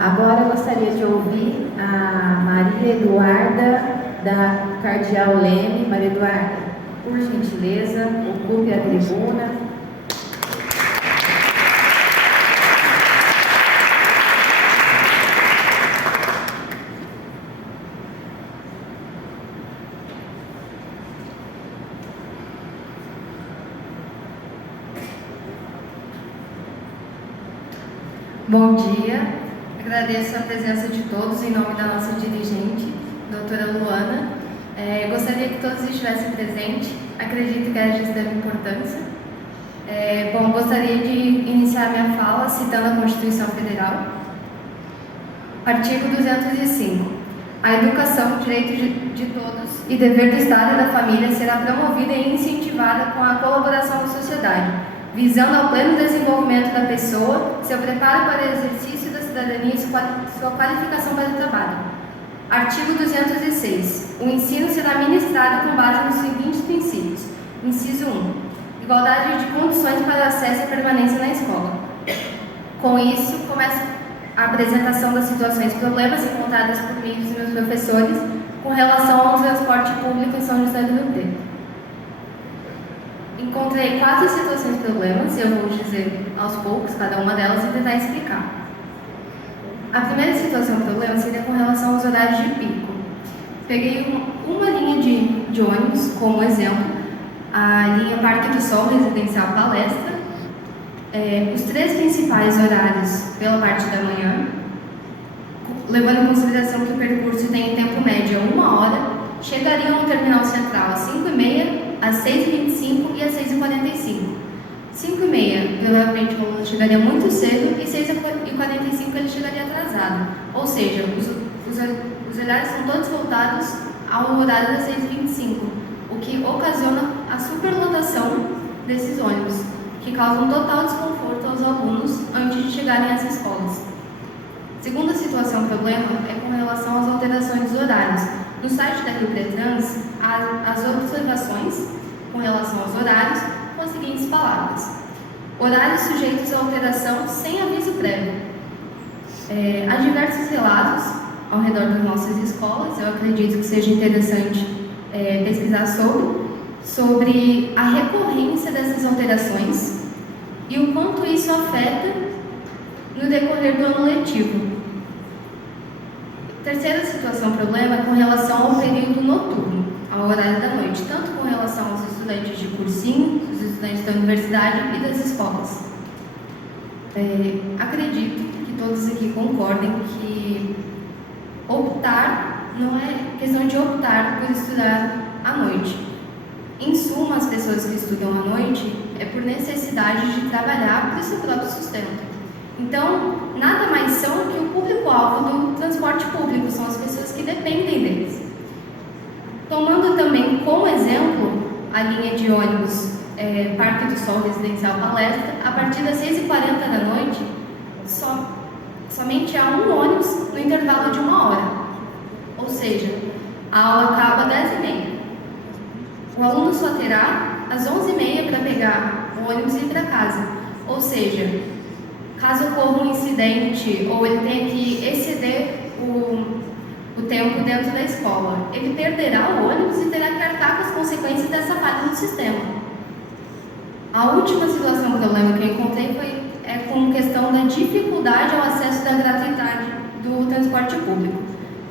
Agora eu gostaria de ouvir a Maria Eduarda, da Cardeal Leme. Maria Eduarda, por gentileza, ocupe a tribuna. Bom dia, agradeço a presença de todos em nome da nossa dirigente, doutora Luana. Gostaria que todos estivessem presentes, acredito que é de extrema importância. Gostaria de iniciar minha fala citando a Constituição Federal. Artigo 205. A educação, direito de todos e dever do Estado e da família será promovida e incentivada com a colaboração da sociedade, visando ao pleno desenvolvimento da pessoa, seu preparo para o exercício da cidadania e sua qualificação para o trabalho. Artigo 206. O ensino será ministrado com base nos seguintes princípios. Inciso 1. Igualdade de condições para acesso e permanência na escola. Com isso, começa a apresentação das situações e problemas encontradas por mim e os meus professores com relação ao transporte público em São José do Rio Preto. Encontrei 4 situações e problemas, e eu vou dizer aos poucos cada uma delas e tentar explicar. A primeira situação e problema seria com relação aos horários de pico. Peguei uma linha de ônibus como exemplo, a linha Parque do Sol Residencial Palestra. Os 3 principais horários pela parte da manhã, levando em consideração que o percurso tem em tempo médio 1 hora, chegariam no terminal central às 5h30, às 6h25 e às 6h45. 5h30, provavelmente o aluno chegaria muito cedo, e 6h45 ele chegaria atrasado. Ou seja, os horários são todos voltados ao horário das 6h25, o que ocasiona a superlotação desses ônibus, que causam total desconforto aos alunos antes de chegarem às escolas. Segunda situação problema é com relação às alterações dos horários. No site da Rio Pretrans, há as observações com relação aos horários com as seguintes palavras: horários sujeitos a alteração sem aviso prévio. Há diversos relatos ao redor das nossas escolas, eu acredito que seja interessante pesquisar sobre a recorrência dessas alterações e o quanto isso afeta no decorrer do ano letivo. Terceira situação problema é com relação ao período noturno, ao horário da noite, tanto com relação aos estudantes de cursinho, os estudantes da universidade e das escolas. Acredito que todos aqui concordem que optar não é questão de optar por estudar à noite. Em suma, as pessoas que estudam à noite é por necessidade de trabalhar para o seu próprio sustento. Então, nada mais são que o público-alvo do transporte público, são as pessoas que dependem deles. Tomando também como exemplo a linha de ônibus Parque do Sol Residencial Palestra, a partir das 6h40 da noite, somente há um ônibus no intervalo de 1 hora. Ou seja, a aula acaba às 10h30. O aluno só terá às 11h30 para pegar o ônibus e ir para casa. Ou seja, caso ocorra um incidente ou ele tenha que exceder o tempo dentro da escola, ele perderá o ônibus e terá que arcar com as consequências dessa falha do sistema. A última situação, problema que eu encontrei é com questão da dificuldade ao acesso da gratuidade do transporte público.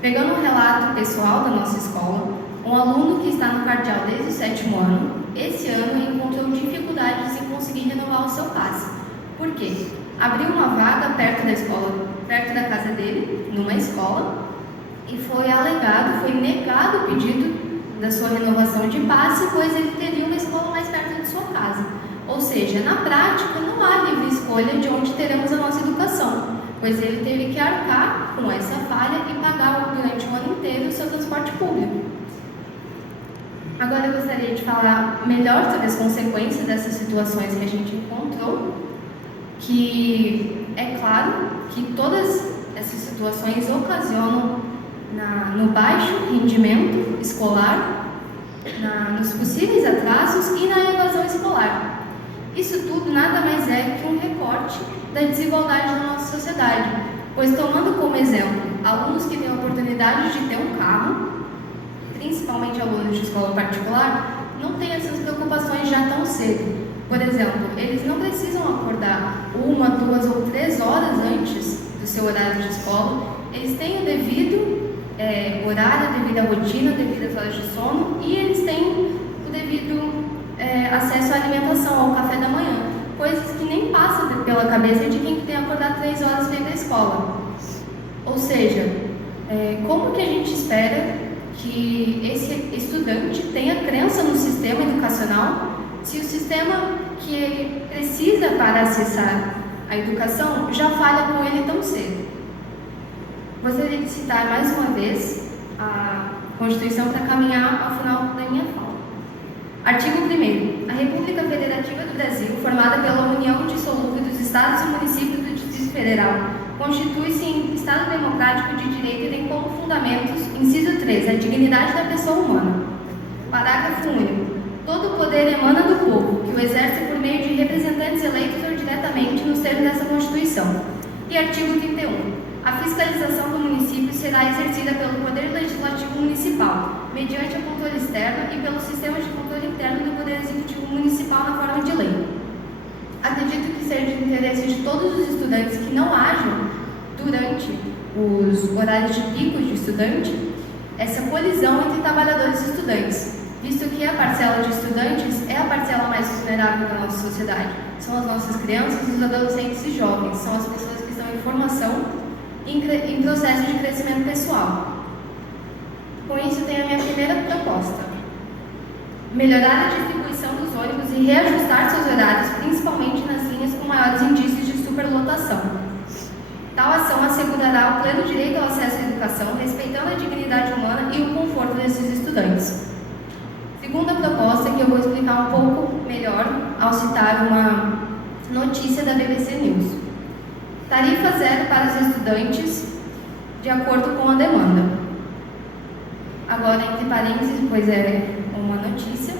Pegando um relato pessoal da nossa escola, um aluno que está no Cardeal desde o 7º ano, esse ano encontrou dificuldades em conseguir renovar o seu passe. Por quê? Abriu uma vaga perto da escola, perto da casa dele, numa escola, e foi negado o pedido da sua renovação de passe, pois ele teria uma escola mais perto de sua casa. Ou seja, na prática, não há livre escolha de onde teremos a nossa educação, pois ele teve que arcar com essa falha e pagar durante o ano inteiro o seu transporte público. Agora eu gostaria de falar melhor sobre as consequências dessas situações que a gente encontrou, que é claro que todas essas situações ocasionam no baixo rendimento escolar, nos possíveis atrasos e na evasão escolar. Isso tudo nada mais é que um recorte da desigualdade da nossa sociedade, pois, tomando como exemplo alunos que têm a oportunidade de ter um carro, principalmente alunos de escola particular, não têm essas preocupações já tão cedo. Por exemplo, eles não precisam acordar 1, 2 ou 3 horas antes do seu horário de escola, eles têm o devido horário, devido à rotina, devido às horas de sono, e eles têm o devido acesso à alimentação, ao café da manhã, coisas que nem passam pela cabeça de quem tem que acordar 3 horas para ir para a escola. Ou seja, como que a gente espera que esse estudante tenha crença no sistema educacional se o sistema que ele precisa para acessar a educação já falha com ele tão cedo? Gostaria de citar mais uma vez a Constituição para caminhar ao final da minha fala. Artigo 1º. A República Federativa do Brasil, formada pela união dissolúvel dos Estados e municípios do Distrito Federal, constitui-se em Estado democrático de direito e tem como fundamentos, inciso 3, a dignidade da pessoa humana. Parágrafo único. Todo o poder emana do povo, que o exerce por meio de representantes eleitos ou diretamente nos termos dessa Constituição. E artigo 31. A fiscalização do município será exercida pelo Poder Legislativo Municipal, mediante a controle externo e pelos sistemas de controle interno do Poder Executivo Municipal na forma de lei. Acredito que seja de interesse de todos os estudantes que não hajam, durante os horários de pico de estudante, essa colisão entre trabalhadores e estudantes, visto que a parcela de estudantes é a parcela mais vulnerável da nossa sociedade. São as nossas crianças, os adolescentes e jovens, são as pessoas que estão em formação em processo de crescimento pessoal. Com isso, tenho a minha primeira proposta: melhorar a distribuição dos ônibus e reajustar seus horários, principalmente nas linhas com maiores indícios de superlotação. Tal ação assegurará o pleno direito ao acesso à educação, respeitando a dignidade humana e o conforto desses estudantes. Segunda proposta, que eu vou explicar um pouco melhor ao citar uma notícia da BBC News. Tarifa zero para os estudantes, de acordo com a demanda. Agora, entre parênteses, pois é uma notícia,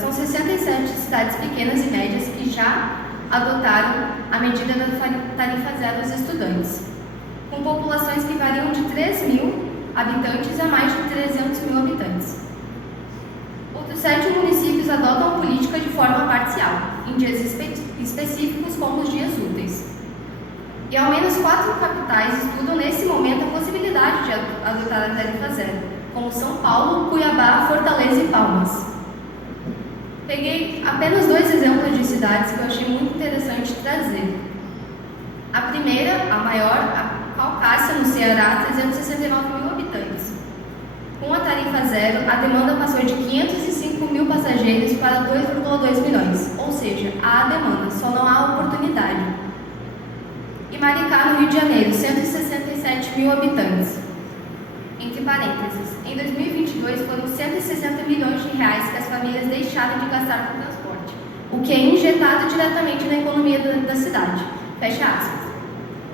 são 67 cidades pequenas e médias que já adotaram a medida da tarifa zero aos estudantes, com populações que variam de 3.000 habitantes a mais de 300.000 habitantes. Outros 7 municípios adotam a política de forma parcial, em dias específicos como os dias úteis. E ao menos 4 capitais estudam nesse momento a possibilidade de adotar a tarifa zero, como São Paulo, Cuiabá, Fortaleza e Palmas. Peguei apenas 2 exemplos de cidades que eu achei muito interessante trazer. A primeira, a maior, a Caucásia, no Ceará, 369.000 habitantes. Com a tarifa zero, a demanda passou de 505.000 passageiros para 2,2 milhões, ou seja, há demanda, só não há oportunidade. E Maricá, no Rio de Janeiro, 167.000 habitantes. Entre parênteses, em 2022 foram 160 milhões de reais que as famílias deixaram de gastar com transporte, o que é injetado diretamente na economia da cidade. Fecha aspas.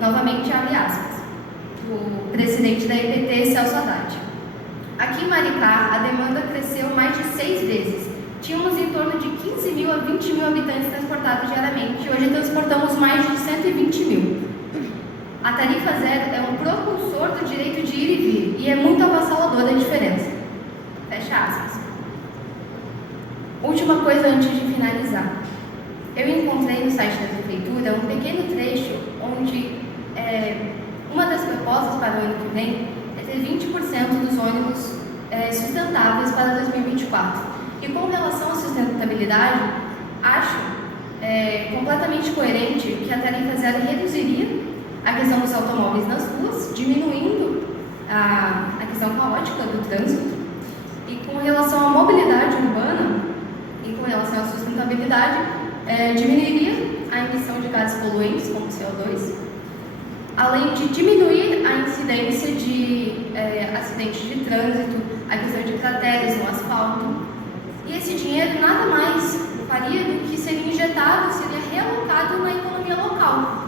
Novamente, abre aspas. O presidente da EPT, Celso Haddad. Aqui em Maricá, a demanda cresceu mais de 6 vezes. Tínhamos em torno de 15.000 a 20.000 habitantes transportados diariamente e hoje transportamos mais de 120.000. A tarifa zero é um propulsor do direito de ir e vir e é muito avassaladora a diferença. Fecha aspas. Última coisa antes de finalizar. Eu encontrei no site da Prefeitura um pequeno trecho onde uma das propostas para o ano que vem é ter 20% dos ônibus sustentáveis para 2024. E com relação à sustentabilidade, acho completamente coerente que a tarifa zero reduziria a questão dos automóveis nas ruas, diminuindo a questão caótica do trânsito. E com relação à mobilidade urbana e com relação à sustentabilidade, diminuiria a emissão de gases poluentes, como CO2, além de diminuir a incidência de acidentes de trânsito, a questão de crateras no asfalto. E esse dinheiro nada mais faria do que seria injetado, seria realocado na economia local.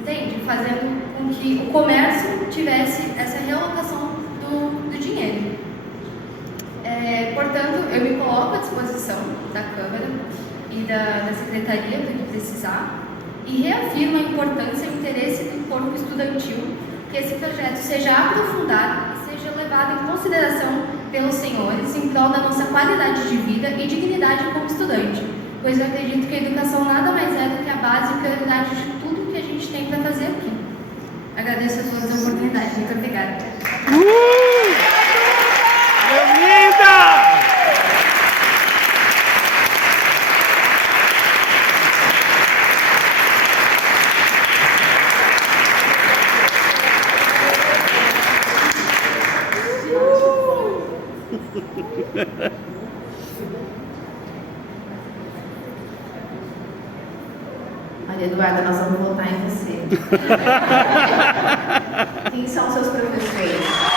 Entende? Fazendo com que o comércio tivesse essa realocação do dinheiro. Portanto, eu me coloco à disposição da Câmara e da Secretaria do que precisar. e reafirma a importância e o interesse do corpo estudantil que esse projeto seja aprofundado e seja levado em consideração pelos senhores em prol da nossa qualidade de vida e dignidade como estudante, pois eu acredito que a educação nada mais é do que a base e prioridade de tudo que a gente tem para fazer aqui. Agradeço a todos a oportunidade. Muito obrigada. Linda! Maria Eduarda, nós vamos votar em você. Quem são seus professores?